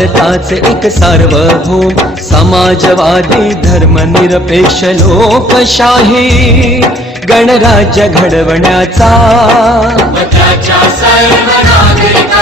एक हो समाजवादी धर्मनिरपेक्ष लोकशाही गणराज्य घडवण्याचा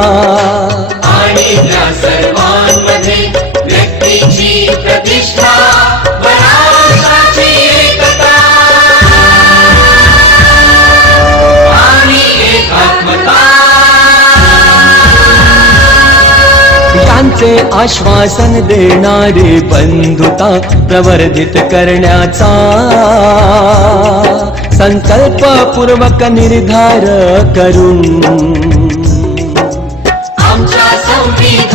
ते आश्वासन देणारे बंधुता प्रवर्धित करण्याचा संकल्प पूर्वक निर्धार करूं।